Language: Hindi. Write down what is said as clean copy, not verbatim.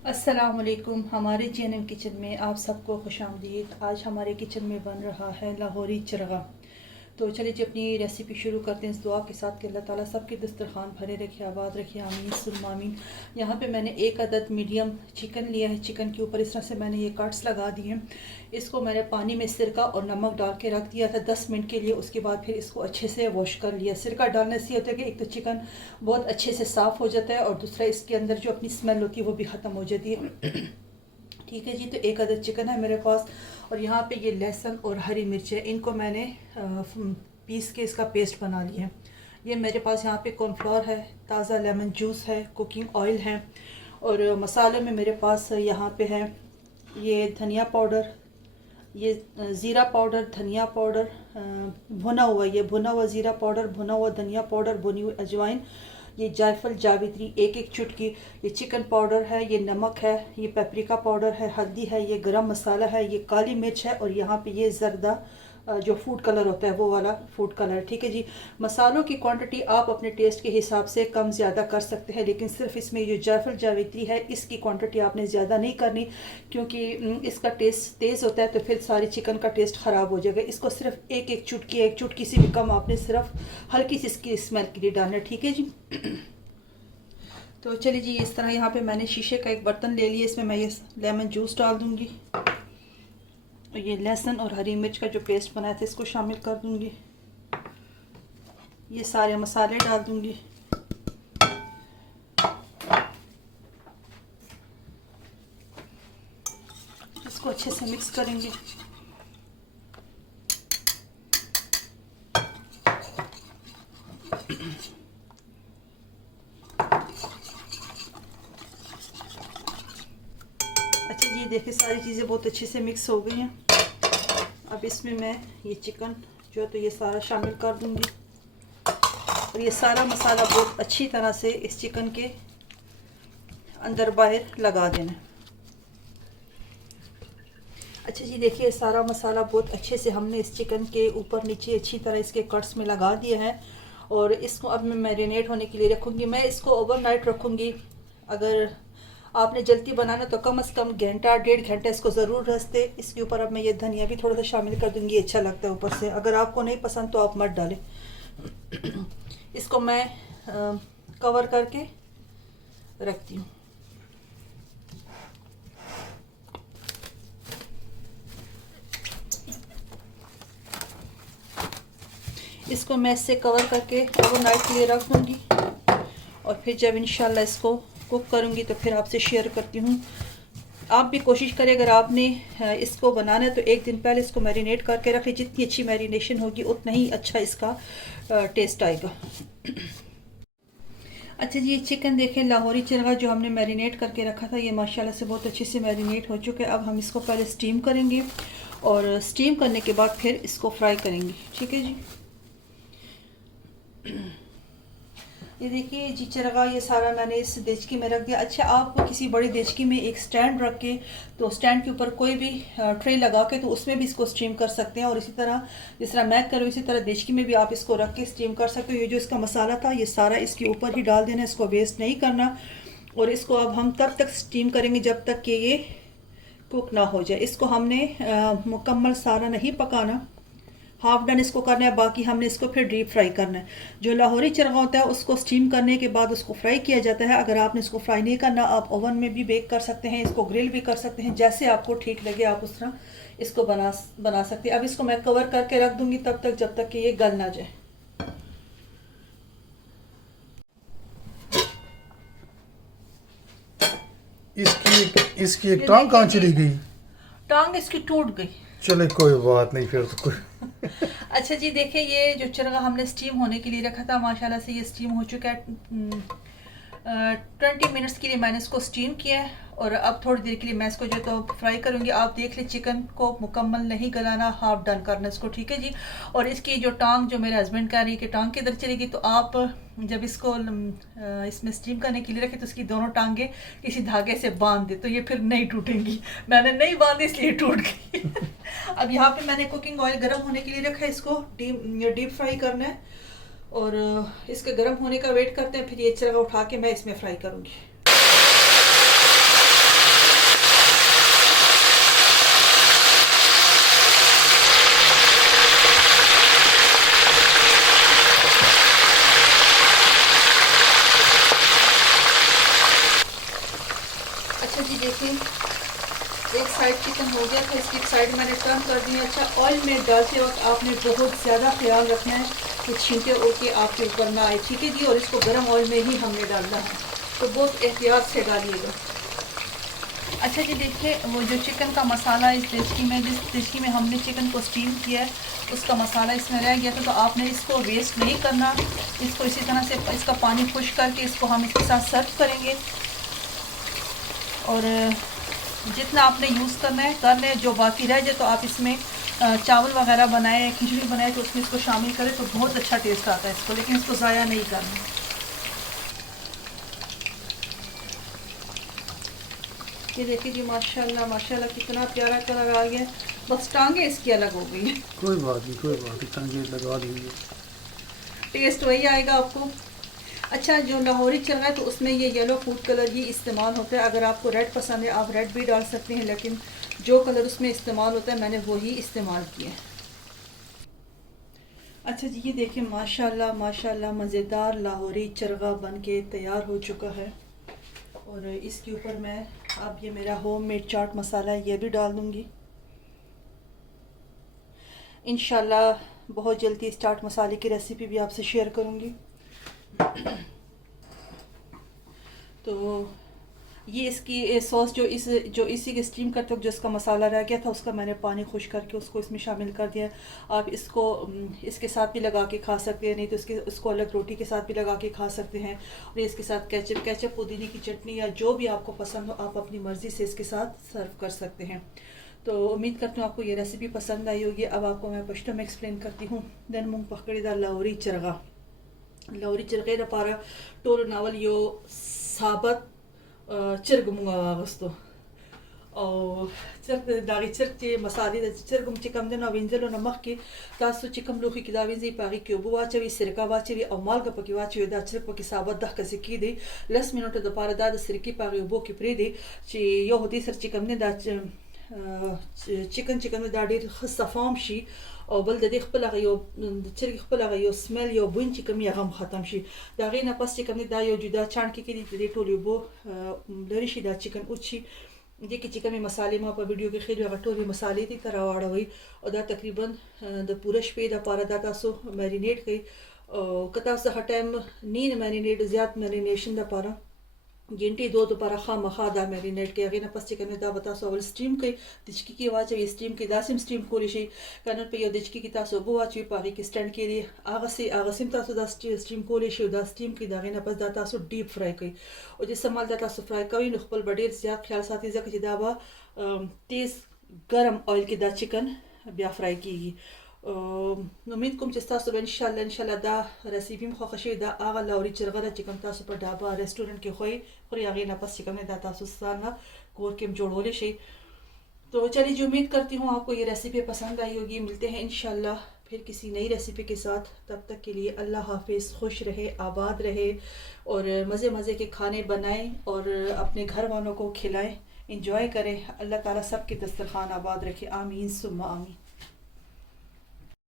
अस्सलामुअलैकुम। हमारे JNM किचन में आप सबको खुशामदीद। आज हमारे किचन में बन रहा है लाहौरी चरगा। तो चलिए जी अपनी रेसिपी शुरू करते हैं इस दुआ के साथ कि अल्लाह ताला सबके दस्तरखान भरे रखे, आबाद रखे, आमीन सुम्मा आमीन। यहाँ पे मैंने एक अदद मीडियम चिकन लिया है। चिकन के ऊपर इस तरह से मैंने ये कट्स लगा दिए हैं। इसको मैंने पानी में सिरका और नमक डाल के रख दिया था 10 मिनट के लिए। उसके बाद फिर इसको अच्छे से वॉश कर लिया। सिरका डालने से होता है कि एक तो चिकन बहुत अच्छे से साफ़ हो जाता है और दूसरा इसके अंदर जो अपनी स्मेल होती है वो भी ख़त्म हो जाती है। ठीक है जी, तो एक अदद चिकन है मेरे पास और यहाँ पे ये लहसुन और हरी मिर्च है। इनको मैंने पीस के इसका पेस्ट बना लिया है। ये मेरे पास यहाँ पे कॉर्नफ्लोर है, ताज़ा लेमन जूस है, कुकिंग ऑयल है और मसाले में मेरे पास यहाँ पे है ये धनिया पाउडर, ये ज़ीरा पाउडर, धनिया पाउडर भुना हुआ, ये भुना हुआ ज़ीरा पाउडर, भुना हुआ धनिया पाउडर, भुनी हुई अजवाइन, ये जायफल जावित्री एक एक चुटकी, ये चिकन पाउडर है, ये नमक है, ये पेपरिका पाउडर है, हल्दी है, ये गरम मसाला है, ये काली मिर्च है और यहाँ पे ये जर्दा जो फूड कलर होता है वो वाला फूड कलर। ठीक है जी। मसालों की क्वांटिटी आप अपने टेस्ट के हिसाब से कम ज़्यादा कर सकते हैं, लेकिन सिर्फ इसमें जो जायफल जावित्री है इसकी क्वांटिटी आपने ज़्यादा नहीं करनी क्योंकि इसका टेस्ट तेज़ होता है तो फिर सारी चिकन का टेस्ट ख़राब हो जाएगा। इसको सिर्फ एक चुटकी से भी कम आपने सिर्फ हल्की सी इसकी स्मेल के लिए डालना है। ठीक है जी। तो चलिए जी, इस तरह यहाँ पे मैंने शीशे का एक बर्तन ले लिया। इसमें मैं ये लेमन जूस डाल दूँगी और ये लहसुन और हरी मिर्च का जो पेस्ट बनाया था इसको शामिल कर दूँगी। ये सारे मसाले डाल दूँगी। इसको अच्छे से मिक्स करेंगे। अच्छा जी, देखिए सारी चीज़ें बहुत अच्छे से मिक्स हो गई हैं। अब इसमें मैं ये चिकन जो है तो ये सारा शामिल कर दूंगी और ये सारा मसाला बहुत अच्छी तरह से इस चिकन के अंदर बाहर लगा देना। अच्छा जी, देखिए सारा मसाला बहुत अच्छे से हमने इस चिकन के ऊपर नीचे अच्छी तरह इसके कट्स में लगा दिया है और इसको अब मैं मैरिनेट होने के लिए रखूँगी। मैं इसको ओवरनाइट रखूँगी। अगर आपने जल्दी बनाना तो कम से कम घंटा 1.5 घंटा इसको ज़रूर रख दे। इसके ऊपर अब मैं ये धनिया भी थोड़ा सा शामिल कर दूँगी, अच्छा लगता है ऊपर से। अगर आपको नहीं पसंद तो आप मत डालें। इसको मैं कवर करके रखती हूँ। इसको मैं इससे कवर करके ओवरनाइट के लिए रख दूँगी और फिर जब इंशाल्लाह इसको कुक करूँगी तो फिर आपसे शेयर करती हूँ। आप भी कोशिश करें, अगर आपने इसको बनाना है तो एक दिन पहले इसको मैरिनेट करके रखें। जितनी अच्छी मैरिनेशन होगी उतना ही अच्छा इसका टेस्ट आएगा। अच्छा जी, ये चिकन देखें लाहौरी चरगा जो हमने मैरिनेट करके रखा था ये माशाल्लाह से बहुत अच्छे से मैरिनेट हो चुके हैं। अब हम इसको पहले स्टीम करेंगे और स्टीम करने के बाद फिर इसको फ्राई करेंगे। ठीक है जी। ये देखिए जी चरगा ये सारा मैंने इस देचकी में रख दिया। अच्छा, आपको किसी बड़ी देचकी में एक स्टैंड रख के तो स्टैंड के ऊपर कोई भी ट्रे लगा के तो उसमें भी इसको स्टीम कर सकते हैं और इसी तरह जिस तरह मैं करूँ इसी तरह देचकी में भी आप इसको रख के स्टीम कर सकते हो। ये जो इसका मसाला था ये सारा इसके ऊपर ही डाल देना, इसको वेस्ट नहीं करना और इसको अब हम तब तक स्टीम करेंगे जब तक कि ये कुक ना हो जाए। इसको हमने मुकम्मल सारा नहीं पकाना, हाफ डन इसको करना है, बाकी हमने इसको फिर डीप फ्राई करना है। जो लाहौरी चरगा होता है उसको स्टीम करने के बाद उसको फ्राई किया जाता है। अगर आपने इसको फ्राई नहीं करना आप ओवन में भी बेक कर सकते हैं, इसको ग्रिल भी कर सकते हैं, जैसे आपको ठीक लगे आप उस तरह इसको बना सकते हैं। अब इसको मैं कवर करके रख दूंगी तब तक जब तक कि ये गल ना जाए। इसकी एक टांग कहाँ चली गई? टांग इसकी टूट गई। चले कोई बात नहीं, फिर तो कोई अच्छा जी, देखिए ये जो चरगा हमने स्टीम होने के लिए रखा था माशाल्लाह से ये स्टीम हो चुका है। 20 मिनट्स के लिए मैंने इसको स्टीम किया है और अब थोड़ी देर के लिए मैं इसको जो तो फ्राई करूँगी। आप देख लें चिकन को मुकम्मल नहीं गलाना, हाफ डन करना इसको। ठीक है जी। और इसकी जो टांग जो मेरे हस्बैंड कह रही है कि टांग किधर चलेगी, तो आप जब इसको इसमें स्टीम करने के लिए रखें तो इसकी दोनों टांगे किसी धागे से बांध दे तो ये फिर नहीं टूटेंगी। मैंने नहीं बांधी इसलिए टूट गई। अब यहाँ पे मैंने कुकिंग ऑयल गर्म होने के लिए रखा है, इसको डीप फ्राई करना है और इसके गर्म होने का वेट करते हैं। फिर ये चरगा उठा के मैं इसमें फ्राई करूँगी। अच्छा जी देखिए, एक साइड चिकन हो गया था, इसकी साइड मैंने टर्न कर दी। अच्छा, ऑयल में डालते वक्त आपने बहुत ज़्यादा ख्याल रखना है कि छींटे उड़ के आपके ऊपर ना आए, ठीक है जी। और इसको गर्म ऑयल में ही हमने डालना है, तो बहुत एहतियात से डालिएगा। अच्छा जी देखिए, वो जो चिकन का मसाला इस देचकी में, जिस देचकी में हमने चिकन को स्टीम किया है, उसका मसाला इसमें रह गया था, तो आपने इसको वेस्ट नहीं करना। इसको इसी तरह से इसका पानी खुश करके इसको हम इसके साथ सर्व करेंगे। और जितना आपने यूज़ करना है कर लें, जो बाकी रह जाए तो आप इसमें चावल वगैरह बनाए, खिचड़ी बनाए, तो उसमें इसको शामिल करें तो बहुत अच्छा टेस्ट आता है इसको, लेकिन इसको ज़ाया नहीं करना। ये देखिए जी, माशाल्लाह माशाल्लाह कितना प्यारा कलर आ गया। बस टांगे इसकी अलग हो गई है। कोई बात नहीं, कोई बात नहीं, टांगे लगा देंगे, टेस्ट वही आएगा आपको। अच्छा, जो लाहौरी चरगा है तो उसमें ये येलो फूड कलर ही इस्तेमाल होता है। अगर आपको रेड पसंद है आप रेड भी डाल सकते हैं, लेकिन जो कलर उसमें इस्तेमाल होता है मैंने वही इस्तेमाल किया। अच्छा जी, ये देखिए माशाल्लाह माशाल्लाह मज़ेदार लाहौरी चरगा बन के तैयार हो चुका है। और इसके ऊपर मैं अब ये मेरा होममेड चाट मसाला है ये भी डाल दूँगी। इंशाल्लाह बहुत जल्दी इस चाट मसाले की रेसिपी भी आपसे शेयर करूँगी। तो ये इसकी सॉस जो इसी के स्टीम करते वक्त जो इसका मसाला रह गया था, उसका मैंने पानी खुश करके उसको इसमें शामिल कर दिया। आप इसको इसके साथ भी लगा के खा सकते हैं, नहीं तो इसको अलग रोटी के साथ भी लगा के खा सकते हैं। और इसके साथ केचप पुदीने की चटनी या जो भी आपको पसंद हो आप अपनी मर्ज़ी से इसके साथ सर्व कर सकते हैं। तो उम्मीद करती हूँ आपको ये रेसिपी पसंद आई होगी। अब आपको मैं पश्तो में एक्सप्लेन करती हूँ। दिन मूंग पकड़ीदा लाहौरी चरगा, लाहौरी चरगे द पारा टोल नावल यो साबत चिरग मुंगा वागस्तो और चिरग दागी चिरग चे मसाले द चिरगम चिकम देना विंजलो नमक के तासु चिकम लोखी की दाविंजी पागी के बुवाचवी सिरका वाचवी और माल का पकी वाचवी दा चिरग पकी साबत दह कसे की दे लस मिनट द पारा दा सिरकी पागी बो की प्रे दे ची यो होती सर चिकम ने दा चिकन में दाड़ी सफाम शी और बल दे खपल गयो चिरग खपल गयो स्मेल यो बुन चिकन या गम खत्म शी दागी ना पस चिकन दा यो जुदा छान के दे टोली बो लरिशी दा चिकन उची देखिए चिकन में मसाले में आप वीडियो के खेल टोली मसाले थी तरह वाड़ा हुई और दा तकरीबन द पूरा पे दा पारा दा तासो मैरिनेट कई कता सा हर टाइम नीन मैरिनेट ज़्यादा मैरिनेशन दा पारा गिनती दो दोबारा खा मखा दा मैरिनेट के अगे ना पस चिकन दा बता सो अवल स्टीम के दिचकी की आवाज है स्टीम की दासिम स्टीम कोली शे कनन पे यो दिचकी की तासो बो आची पागी की स्टैंड के लिए आगसिम तासो दा स्टीम कोली शे दा स्टीम की दागे ना पस दा तासो डीप फ्राई कई और जिस समाल दा तासो फ्राई कवी नखपल बडेर ज्यादा ख्याल साथी जक जिदाबा तेज गरम ऑयल की दा चिकन ब्या फ्राई कीगी। उम्मीद कुम चिस्ता सुबह इंशाल्लाह दा रेसिपी में खोखशी दा आगा लाहौरी चरगा दा चिकन तासु पर ढाबा रेस्टोरेंट के खोई खुरी आगे ना पस चिकन दा तासु साना कोर के जोड़ोले शे। तो चलिए जी, उम्मीद करती हूँ आपको ये रेसिपी पसंद आई होगी। मिलते हैं इंशाल्लाह फिर किसी नई रेसिपी के साथ। तब तक के लिए अल्लाह हाफिज़, खुश रहे, आबाद रहे और मज़े मज़े के खाने बनाएं और अपने घर वालों को खिलाएं, इंजॉय करें। अल्लाह ताला सबके दस्तरखान आबाद रखे। आमीन सुम्मा आमीन।